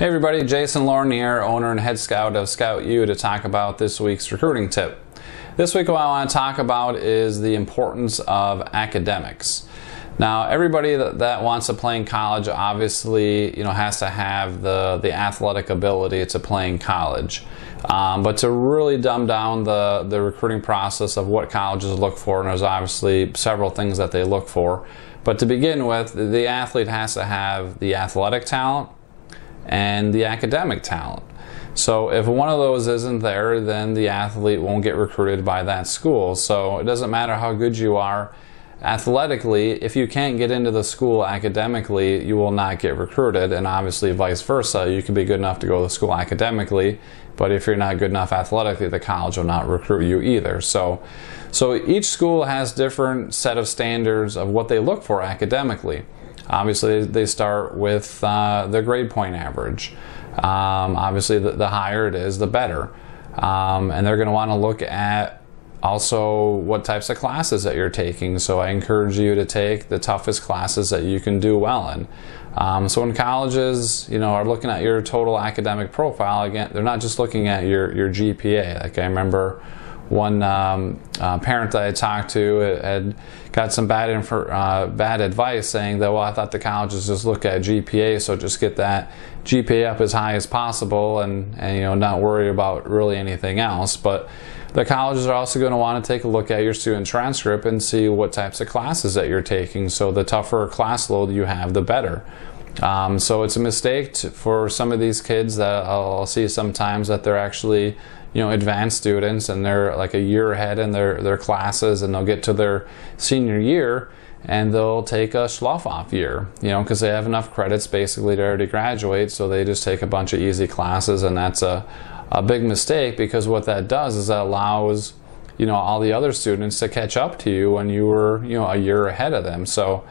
Hey everybody, Jason Lauren here, owner and head scout of ScoutU, to talk about this week's recruiting tip. This week what I want to talk about is the importance of academics. Now everybody that wants to play in college obviously has to have the athletic ability to play in college. But to really dumb down the recruiting process of what colleges look for, and there's obviously several things that they look for. But to begin with, the athlete has to have the athletic talent and the academic talent. So if one of those isn't there, then the athlete won't get recruited by that school. So it doesn't matter how good you are athletically, if you can't get into the school academically, you will not get recruited, and obviously vice versa. You can be good enough to go to school academically, but if you're not good enough athletically, the college will not recruit you either. So each school has different set of standards of what they look for academically. Obviously, they start with their grade point average. Obviously, the higher it is, the better. And they're going to want to look at also what types of classes that you're taking. So I encourage you to take the toughest classes that you can do well in. So when colleges, are looking at your total academic profile, again, they're not just looking at your GPA. Like I remember one parent that I talked to had got some bad advice, saying that, well, I thought the colleges just look at GPA, so just get that GPA up as high as possible and not worry about really anything else. But the colleges are also going to want to take a look at your student transcript and see what types of classes that you're taking. So the tougher class load you have, the better. So it's a mistake for some of these kids that I'll see sometimes that they're actually advanced students and they're like a year ahead in their classes, and they'll get to their senior year and they'll take a slough-off year, because they have enough credits basically to already graduate, so they just take a bunch of easy classes, and that's a big mistake, because what that does is that allows all the other students to catch up to you when you were a year ahead of them. So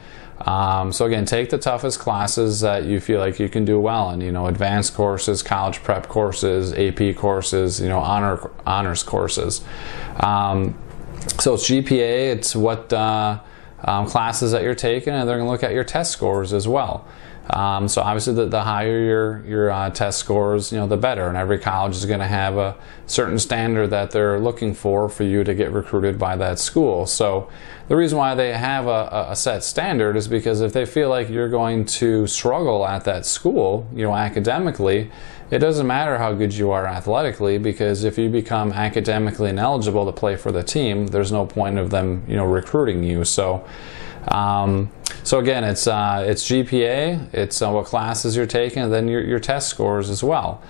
again, take the toughest classes that you feel like you can do well in, advanced courses, college prep courses, AP courses, honors courses. So it's GPA, it's what classes that you're taking, and they're going to look at your test scores as well. So obviously the higher your test scores, the better, and every college is going to have a certain standard that they're looking for you to get recruited by that school. So the reason why they have a set standard is because if they feel like you're going to struggle at that school, academically, it doesn't matter how good you are athletically, because if you become academically ineligible to play for the team, there's no point of them recruiting you. So again, it's GPA, it's what classes you're taking, and then your test scores as well.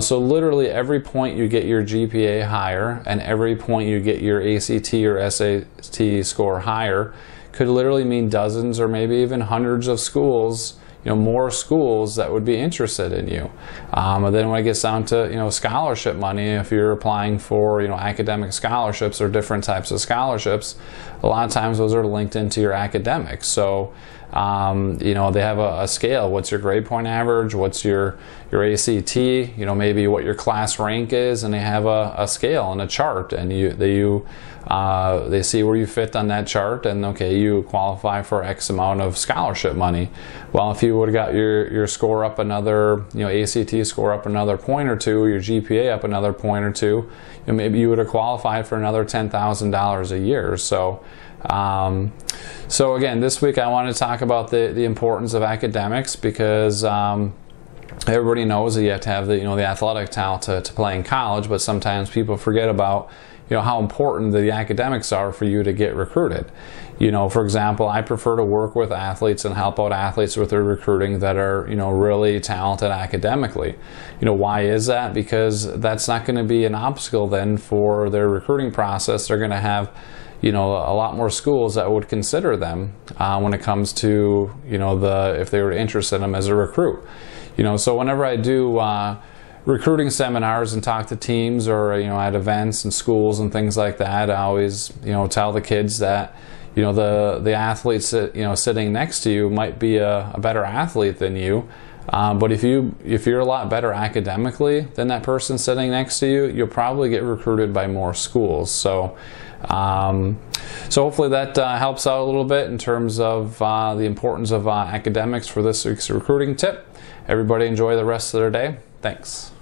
So literally every point you get your GPA higher, and every point you get your ACT or SAT score higher, could literally mean dozens or maybe even hundreds of schools, more schools that would be interested in you. And then when it gets down to scholarship money, if you're applying for academic scholarships or different types of scholarships, a lot of times those are linked into your academics. So they have a scale. What's your grade point average? What's your ACT? Maybe what your class rank is, and they have a scale and a chart, and they see where you fit on that chart, and okay, you qualify for X amount of scholarship money. Well, if you would have got your score up another, ACT score up another point or two, your GPA up another point or two, maybe you would have qualified for another $10,000 a year. So again, this week I want to talk about the importance of academics, because everybody knows that you have to have the athletic talent to play in college, but sometimes people forget about how important the academics are for you to get recruited. For example, I prefer to work with athletes and help out athletes with their recruiting that are really talented academically. Why is that? Because that's not going to be an obstacle then for their recruiting process. They're going to have a lot more schools that would consider them when it comes to if they were interested in them as a recruit. So whenever I do recruiting seminars and talk to teams, or at events and schools and things like that, I always tell the kids that the athletes sitting next to you might be a better athlete than you, but if you're a lot better academically than that person sitting next to you, you'll probably get recruited by more schools. So So hopefully that helps out a little bit in terms of the importance of academics for this week's recruiting tip. Everybody enjoy the rest of their day. Thanks.